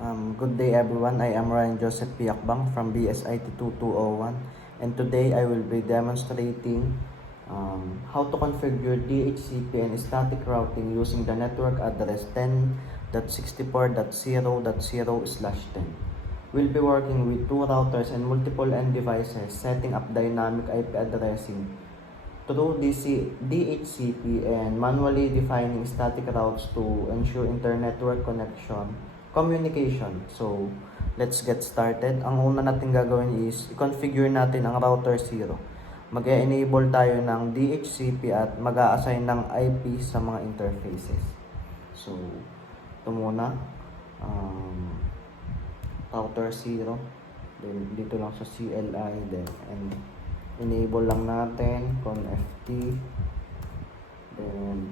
Good day everyone, I am Ryan Joseph Piakbang from BSIT 2201, and today I will be demonstrating how to configure DHCP and static routing using the network address 10.64.0.0/10. We'll be working with two routers and multiple end devices, setting up dynamic IP addressing through DHCP and manually defining static routes to ensure inter-network communication. So, let's get started. Ang una natin gagawin is i-configure natin ang router 0. Mag-enable tayo ng DHCP at mag-a-assign ng IP sa mga interfaces. So, ito muna. Router 0. Then, dito lang sa CLI. Then, and enable lang natin ConFT. Then,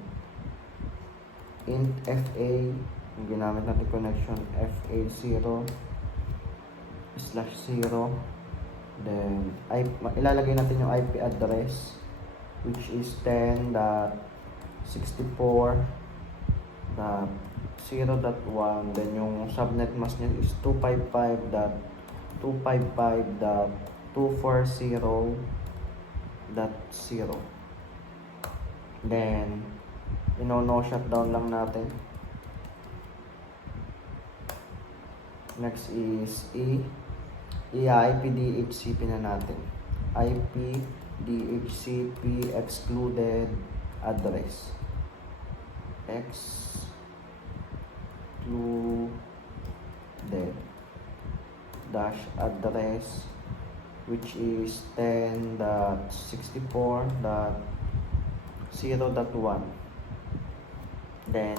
int FA. Yung ginamit natin connection FA0/0. Then ilalagay natin yung IP address which is 10.64.0.1. Then yung subnet mask niya is 255.255.240.0. Then no shutdown lang natin. Next is IP DHCP na natin. IP DHCP excluded address. Excluded dash address which is 10.64.0.1. Then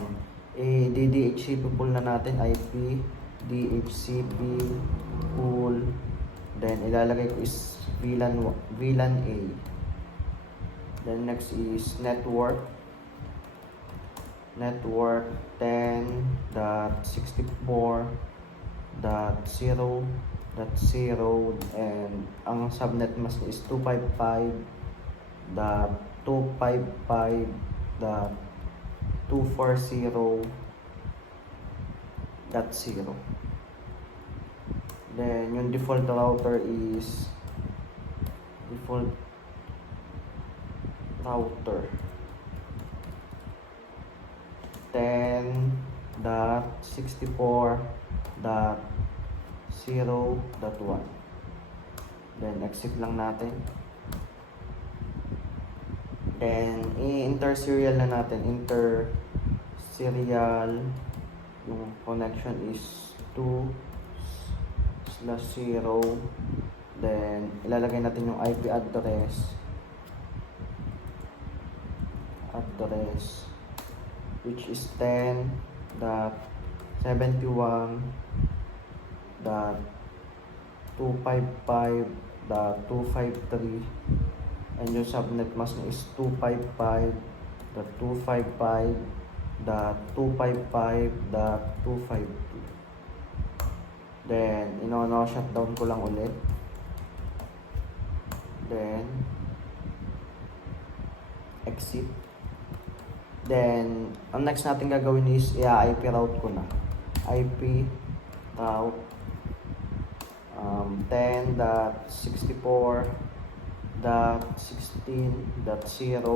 DHCP pool na natin, IP DHCP pool. Then ilalagay ko is VLAN A. Then next is network 10.64.0.0, and ang subnet mask is 255.255.240.0. Then yung default router is default router 10.64.0.1. Then exit lang natin. Then inter-serial na natin. Inter-serial yung connection is 2/0. Then ilalagay natin yung IP address which is 10.1.255.253, and yung subnet mask is 255.255.255.252. Then shutdown ko lang ulit. Then exit. Then ang next natin gagawin is IP route ko na. IP route 10.64.16.0,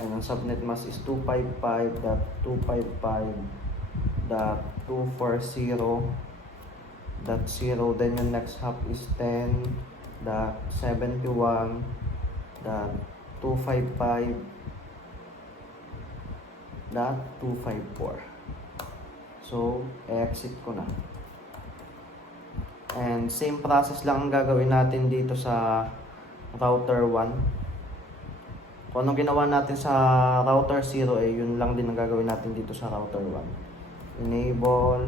and ang subnet mask is 255.255.240.0. Then yung next hop is 10.71.255.254. So, exit ko na. And same process lang ang gagawin natin dito sa router 1. Kung anong ginawa natin sa router 0, yun lang din ang gagawin natin dito sa router 1. Enable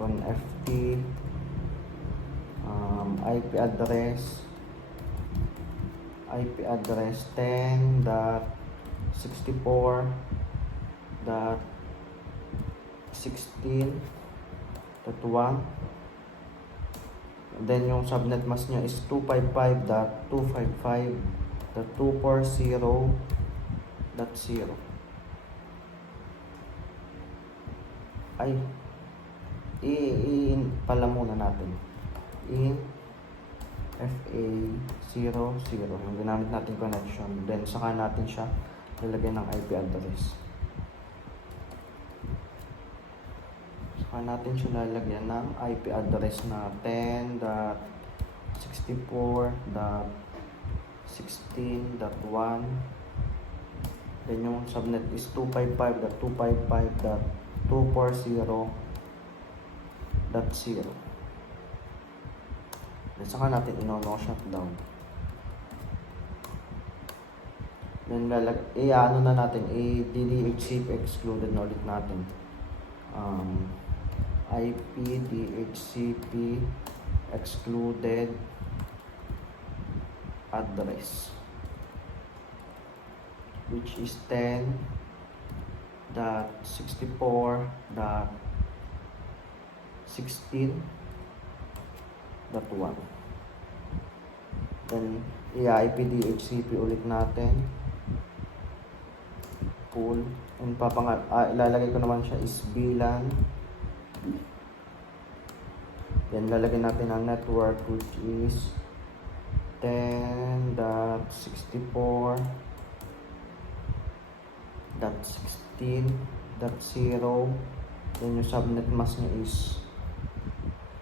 ConFT, IP address 10.64.16.1. Then yung subnet mask niya is 255.255.240.0. pala muna natin. In FA00, yung ginamit natin connection. Then, saka natin siya lalagyan ng IP address. Saka natin siya lalagyan ng IP address na 10.64.16.1. Then, yung subnet is 255.255.240.0. Then, saka natin no shutdown. Then, ano na natin, DHCP excluded na ulit natin. IP DHCP excluded address, which is 10.64.16.1. Then, IP DHCP ulit natin. Pool. And ilalagay ko naman siya is VLAN. Then, lalagay natin ang network, which is 10.64.16.0. Then, yung subnet mask niya is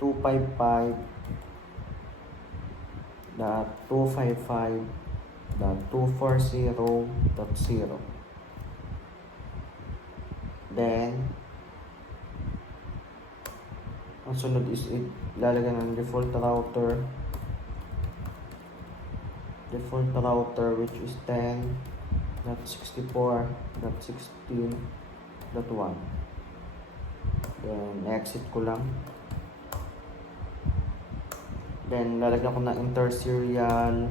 255.255.240.0. Then, ang sunod is ilalagay ng default router, which is 10.64.16.1. Then, exit ko lang. Then, lalagyan ko na interserial.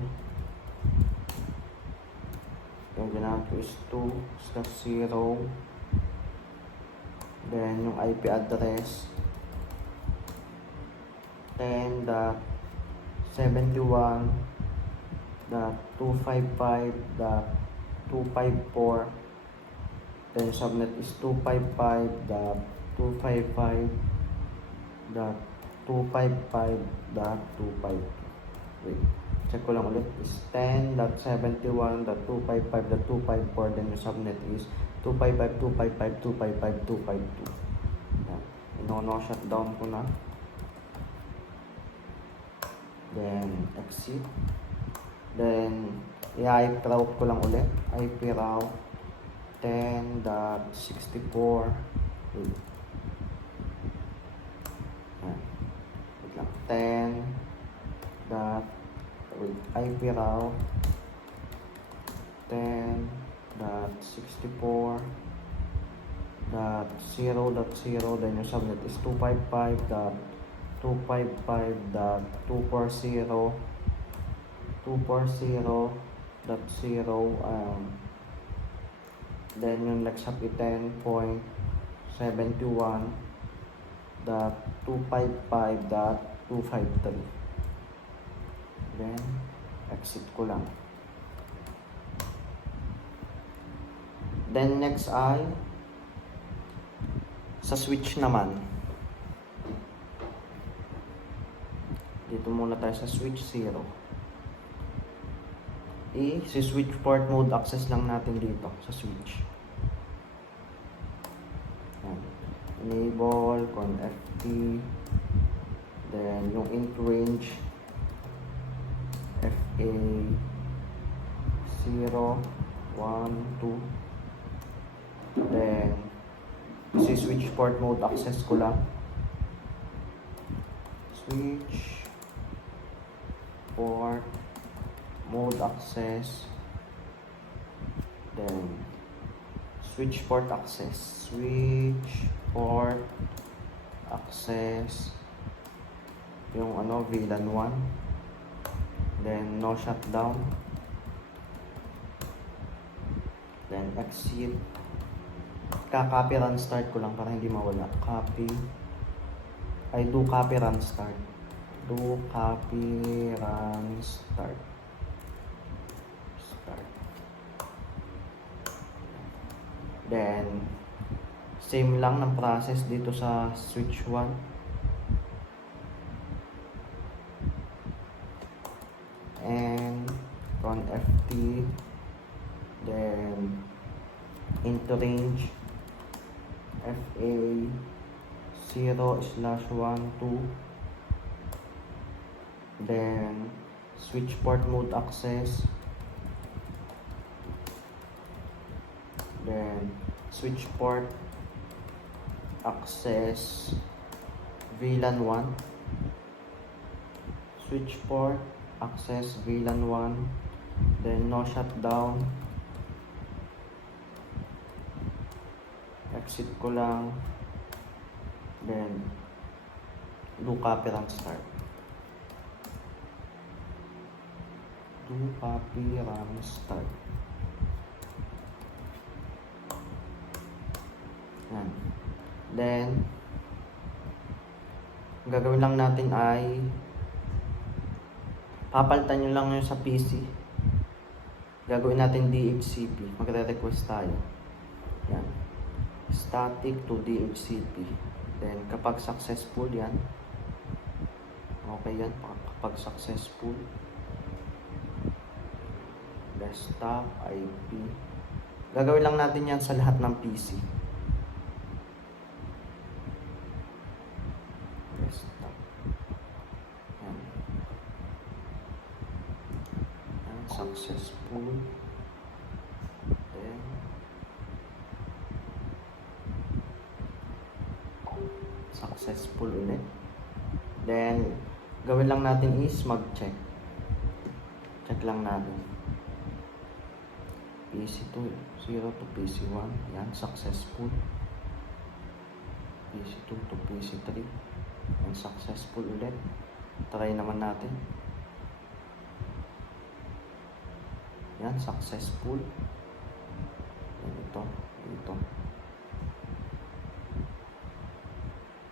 Yung ginamit ko is 2/0. Then, yung IP address 10.71.255.254. Then, subnet is 255.255.255.252. Wait, check ko lang ulit. Is 10.71.255.254. Then, yung subnet is 255.255.255.252. No shutdown ko na. Then, exit. Then, i-IP route ko lang ulit. IP route 10.64. Wait lang. 10. IP route 10.64.0.0. Then, yung subnet is 255.240.240.0. Then, yung next hop is 10.71.255.253. Then, exit ko lang. Then, next ay sa switch naman. Dito muna tayo sa switch 0. Si switch port mode access lang natin dito sa switch. Enable, ConnFT. Then, yung int range FA 0, 1, 2. Then, si switch port mode access ko lang. Switch port mode access. Then, switch port access. Switch port access. Yung VLAN 1. Then, no shutdown. Then, exit. Copy run start ko lang para hindi mawala. Do copy run start. Do copy run start. Then, same lang ng process dito sa switch 1. and conft, then into range fa 0/1 2, then switch port mode access, then switch port access VLAN 1, switch port access VLAN 1, then no shutdown, exit ko lang, then do copy run start, do copy run start. Yan. Then ang gagawin lang natin ay papalitan nyo lang yun sa PC. Gagawin natin DHCP. Magre-request tayo. Yan. Static to DHCP. Then kapag successful yan. Okay yan. Kapag successful. Desktop IP. Gagawin lang natin yan sa lahat ng PC. Desktop. Yan. Yan. Successful. Then successful ulit. Then gawin lang natin is mag-check. Check lang natin. PC2 0 to PC1. Yan, successful. PC2 to PC3. Yan, successful ulit. Try naman natin. Yan, successful. Yan, ito.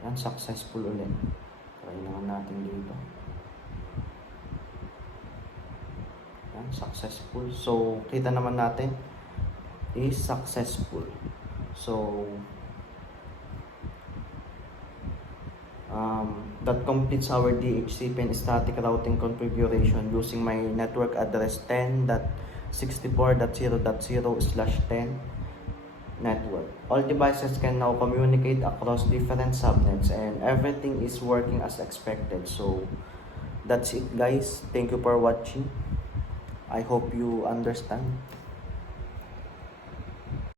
Yan, successful ulit. Try naman natin dito. Yan, successful. So, kita naman natin is successful. So, that completes our DHCP and static routing configuration using my network address 10.64.0.0/10 network. All devices can now communicate across different subnets and everything is working as expected. So, that's it guys. Thank you for watching. I hope you understand.